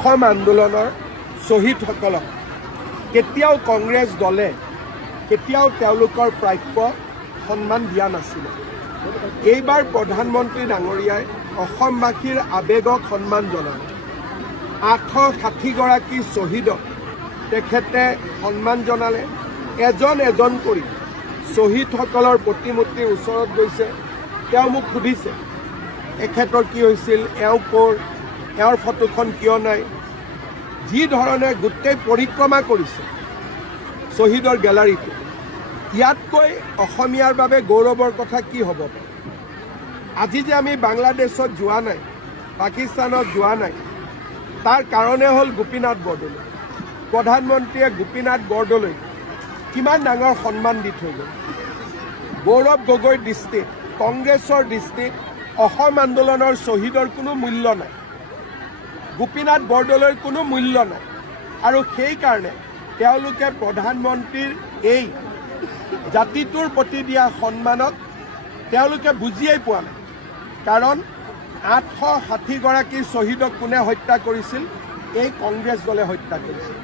অসম আন্দোলনৰ শ্বহীদসকলক কেতিয়াও কংগ্ৰেছ দলে কেতিয়াও তেওঁলোকৰ প্ৰাপ্য সন্মান দিয়া নাছিলে। এইবাৰ প্ৰধানমন্ত্ৰী ডাঙৰীয়াই অসমবাসীৰ আৱেগক সন্মান জনালে। 860গৰাকী শ্বহীদক তেখেতে সন্মান জনালে। এজন এজন কৰি শ্বহীদসকলৰ প্ৰতিমূৰ্তিৰ ওচৰত গৈছে। তেওঁ মোক সুধিছে এখেতৰ কি হৈছিল, এওঁ ক'ৰ, এওঁৰ ফটোখন কিয় নাই। যি ধৰণে গোটেই পৰিক্ৰমা কৰিছে শ্বহীদৰ গেলাৰীটো, ইয়াতকৈ অসমীয়াৰ বাবে গৌৰৱৰ কথা কি হ'ব পাৰে। আজি যে আমি বাংলাদেশত যোৱা নাই, পাকিস্তানত যোৱা নাই, তাৰ কাৰণে হ'ল গোপীনাথ বৰদলৈ। প্ৰধানমন্ত্ৰীয়ে গোপীনাথ বৰদলৈ কিমান ডাঙৰ সন্মান দি থৈ গ'ল। গৌৰৱ গগৈৰ দৃষ্টিত, কংগ্ৰেছৰ দৃষ্টিত অসম আন্দোলনৰ শ্বহীদৰ কোনো মূল্য নাই, গোপীনাথ বৰদলৈৰ কোনো মূল্য নাই। আৰু সেইকাৰণে তেওঁলোকে প্ৰধানমন্ত্ৰীৰ এই জাতিটোৰ প্ৰতি দিয়া সন্মানক তেওঁলোকে বুজিয়েই পোৱা নাই। কাৰণ 860গৰাকী শ্বহীদক কোনে হত্যা কৰিছিল? এই কংগ্ৰেছ দলে হত্যা কৰিছিল।